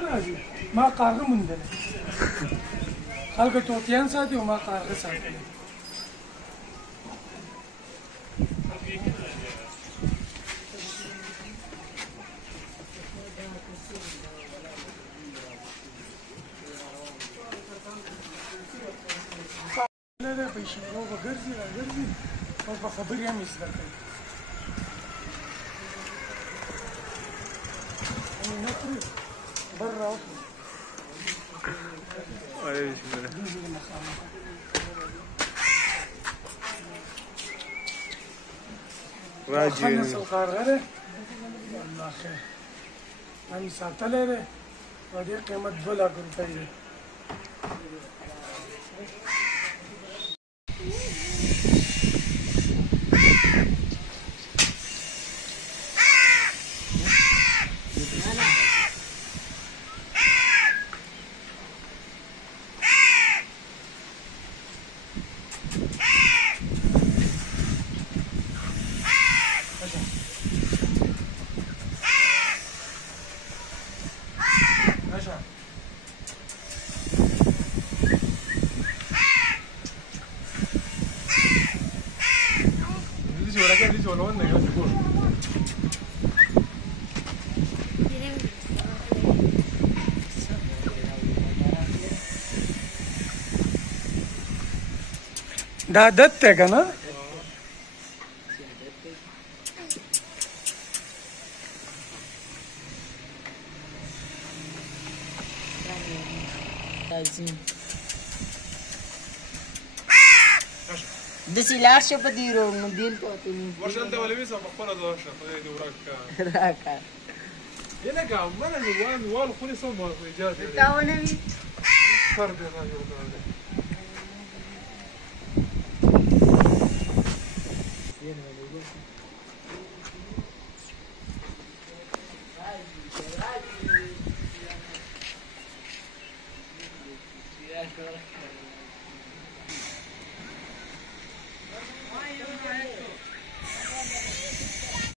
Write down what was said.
راځي ما کارغه موندل خلک توتیان ساتي او ما کارغه ساتل نه په اشارو به ګرځي راګرځي او په خبرې هم زده کوي نه پرې بر راوخلو ښه نسل کارغه دی الله خیر دا مې ساتلی دی د دې قیمت 2 لک روپۍ دی دا عادت دی که نه داسې لاړ شه په دې مندیل ته ورشه هلته ولوي سه په خپله د ورشه خدای دې ورک کړه راکړه لکه منه مې والو خونې سم اجازه تا ونه وي سر دې را جوړ کړی دی